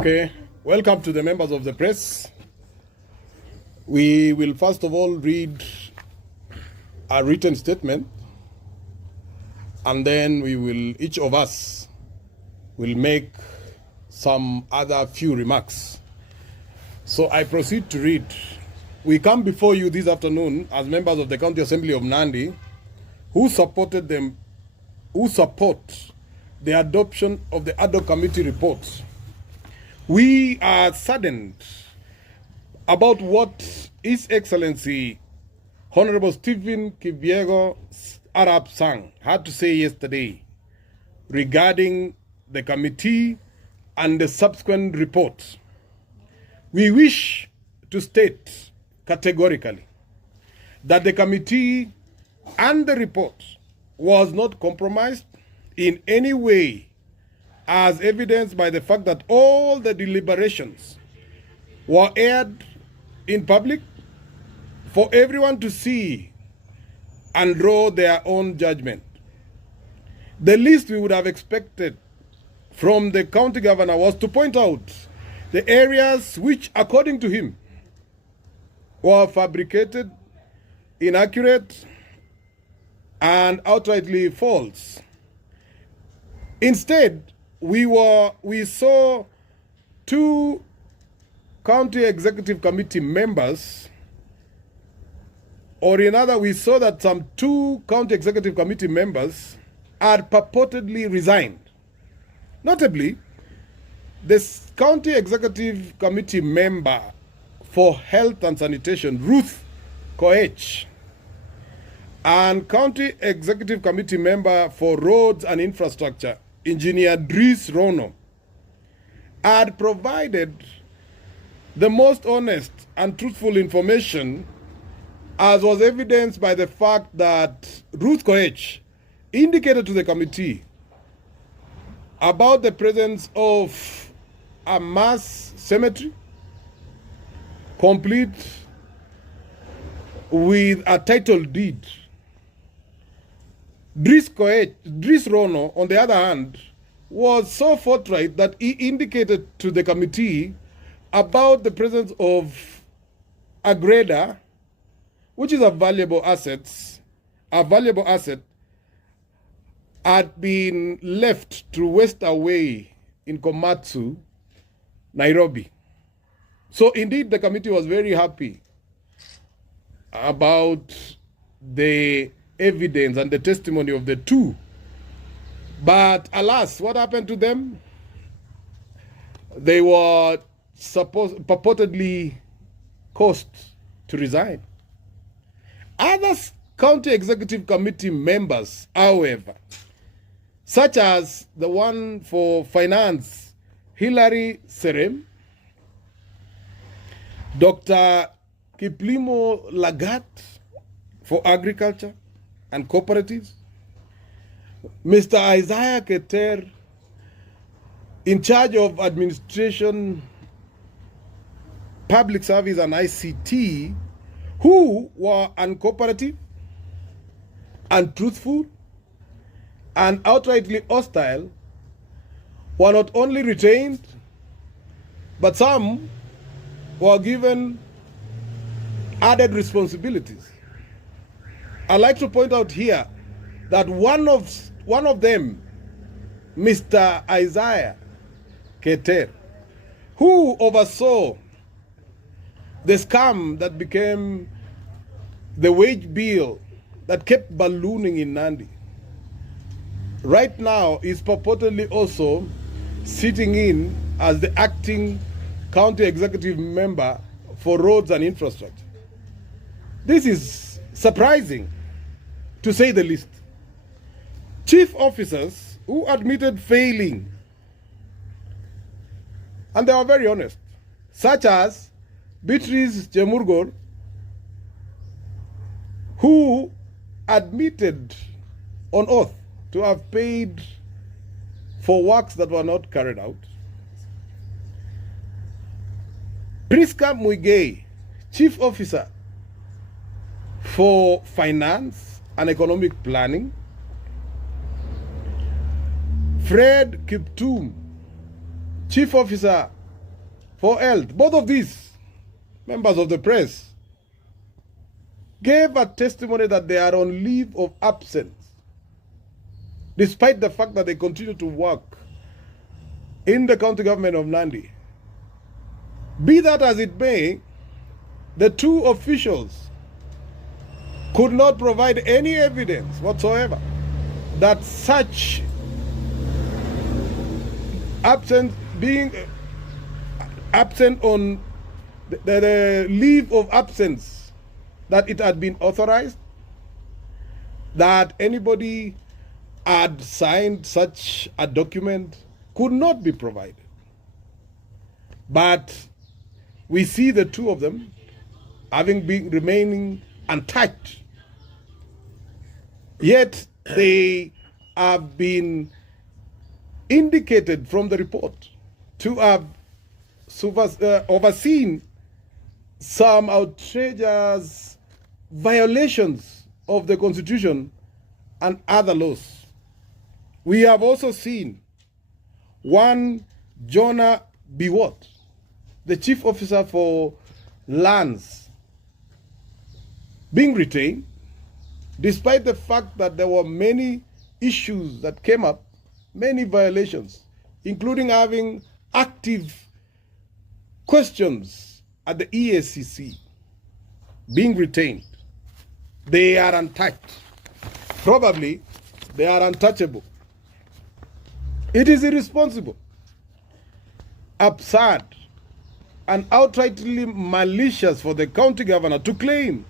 Okay, welcome to the members of the press. We will first of all read a written statement, and then each of us will make some other few remarks. So I proceed to read. We come before you this afternoon as members of the County Assembly of Nandi who support the adoption of the ad hoc committee report. We are saddened about what His Excellency Honorable Stephen Kibiego Arap Sang had to say yesterday regarding the committee and the subsequent report. We wish to state categorically that the committee and the report was not compromised in any way, as evidenced by the fact that all the deliberations were aired in public for everyone to see and draw their own judgment. The least we would have expected from the county governor was to point out the areas which, according to him, were fabricated, inaccurate, and outrightly false. Instead, we saw two county executive committee members, or in other, we saw that some two county executive committee members had purportedly resigned. Notably, this county executive committee member for health and sanitation, Ruth Koech, and county executive committee member for roads and infrastructure, Engineer Dries Rono, had provided the most honest and truthful information, as was evidenced by the fact that Ruth Koech indicated to the committee about the presence of a mass cemetery complete with a title deed. Dries Rono, on the other hand, was so forthright that he indicated to the committee about the presence of a grader, which is a valuable asset, had been left to waste away in Komatsu, Nairobi. So indeed, the committee was very happy about the evidence and the testimony of the two. But alas, what happened to them? They were purportedly caused to resign. Other county executive committee members, however, such as the one for finance, Hilary Serem, Dr. Kiplimo Lagat for agriculture and cooperatives, Mr. Isaiah Keter, in charge of administration, public service and ICT, who were uncooperative, untruthful, and outrightly hostile, were not only retained, but some were given added responsibilities. I'd like to point out here that one of them, Mr. Isaiah Keter, who oversaw the scam that became the wage bill that kept ballooning in Nandi, right now is purportedly also sitting in as the acting county executive member for roads and infrastructure. This is surprising, to say the least. Chief officers who admitted failing, and they were very honest, such as Beatrice Jemurgor, who admitted on oath to have paid for works that were not carried out. Priska Muigai, chief officer for finance and economic planning. Fred Kiptum, chief officer for health, both of these members of the press gave a testimony that they are on leave of absence, despite the fact that they continue to work in the county government of Nandi. Be that as it may, the two officials could not provide any evidence whatsoever that such being absent on the leave of absence, that it had been authorized, that anybody had signed such a document, could not be provided. But we see the two of them having been remaining untouched. Yet they have been indicated from the report to have overseen some outrageous violations of the Constitution and other laws. We have also seen one Jonah Biwott, the chief officer for lands, being retained, despite the fact that there were many issues that came up, many violations, including having active questions at the EACC, being retained. They are untouched. Probably they are untouchable. It is irresponsible, absurd, and outrightly malicious for the county governor to claim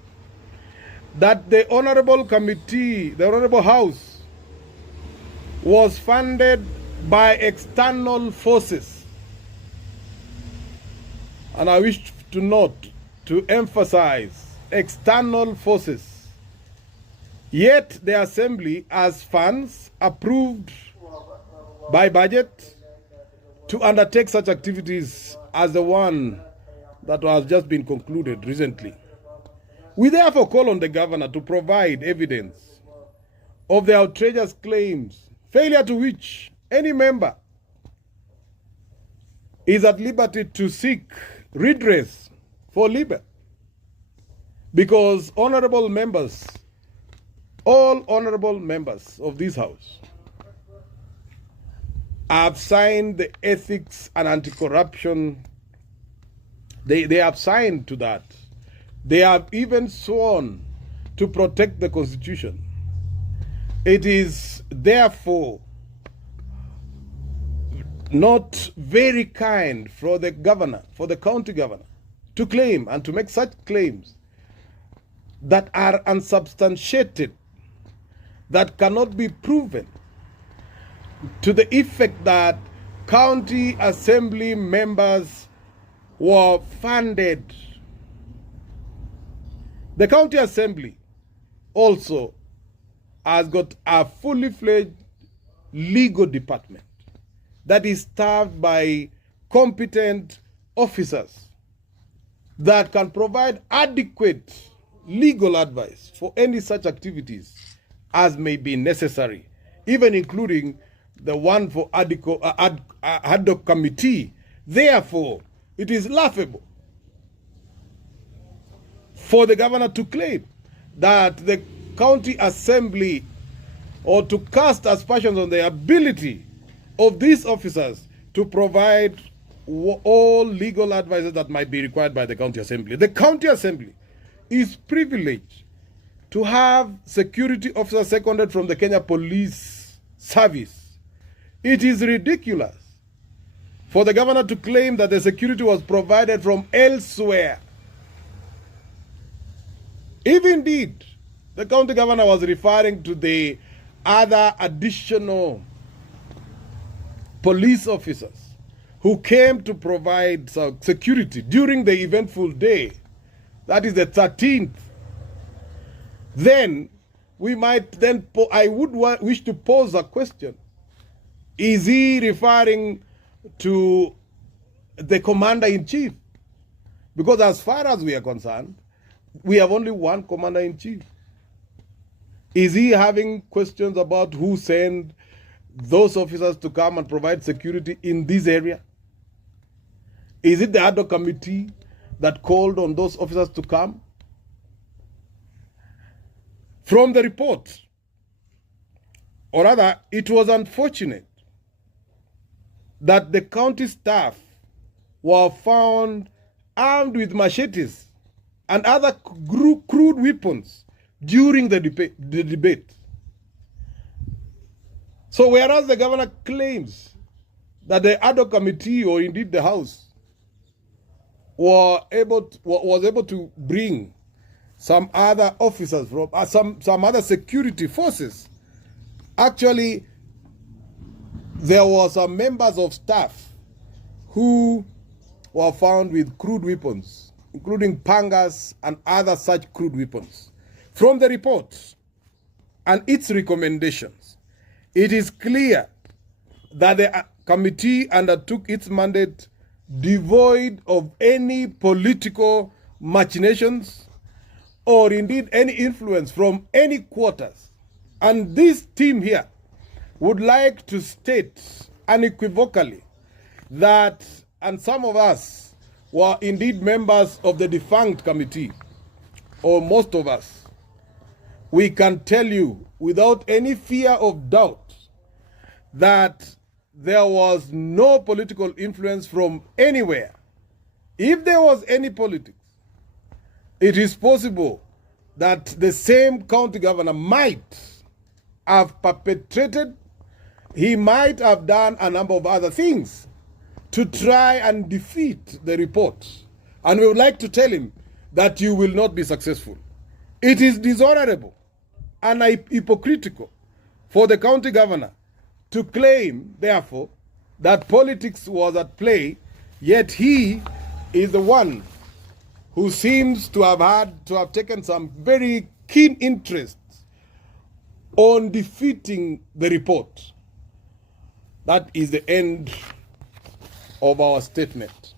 that the honorable committee, the honorable house, was funded by external forces. And I wish to note, to emphasize, external forces. Yet the assembly has funds approved by budget to undertake such activities as the one that has just been concluded recently. We therefore call on the governor to provide evidence of the outrageous claims, failure to which any member is at liberty to seek redress for libel. Because honorable members, all honorable members of this house, have signed the ethics and anti-corruption. They have signed to that. They have even sworn to protect the Constitution. It is therefore not very kind for the governor, for the county governor, to claim and to make such claims that are unsubstantiated, that cannot be proven, to the effect that county assembly members were funded. The county assembly also has got a fully fledged legal department that is staffed by competent officers that can provide adequate legal advice for any such activities as may be necessary, even including the one for ad hoc committee. Therefore, it is laughable for the governor to claim that the county assembly, or to cast aspersions on the ability of these officers to provide all legal advice that might be required by the county assembly. The county assembly is privileged to have security officers seconded from the Kenya Police Service. It is ridiculous for the governor to claim that the security was provided from elsewhere. If indeed the county governor was referring to the other additional police officers who came to provide security during the eventful day, that is the 13th, then we might then, I would wish to pose a question. Is he referring to the commander-in-chief? Because as far as we are concerned, we have only one commander-in-chief. Is he having questions about who sent those officers to come and provide security in this area? Is it the ad hoc committee that called on those officers to come? From the report, or rather, it was unfortunate that the county staff were found armed with machetes and other crude weapons during the debate. So whereas the governor claims that the ad hoc committee, or indeed the House, was able to bring some other officers from some other security forces, actually there were some members of staff who were found with crude weapons, including pangas and other such crude weapons. From the report and its recommendations, it is clear that the committee undertook its mandate devoid of any political machinations or indeed any influence from any quarters. And this team here would like to state unequivocally that, and some of us were indeed members of the defunct committee, or most of us, we can tell you without any fear of doubt that there was no political influence from anywhere. If there was any politics, it is possible that the same county governor might have perpetrated, he might have done a number of other things to try and defeat the report. And we would like to tell him that you will not be successful. It is dishonorable and hypocritical for the county governor to claim, therefore, that politics was at play, yet he is the one who seems to have taken some very keen interest on defeating the report. That is the end of our statement.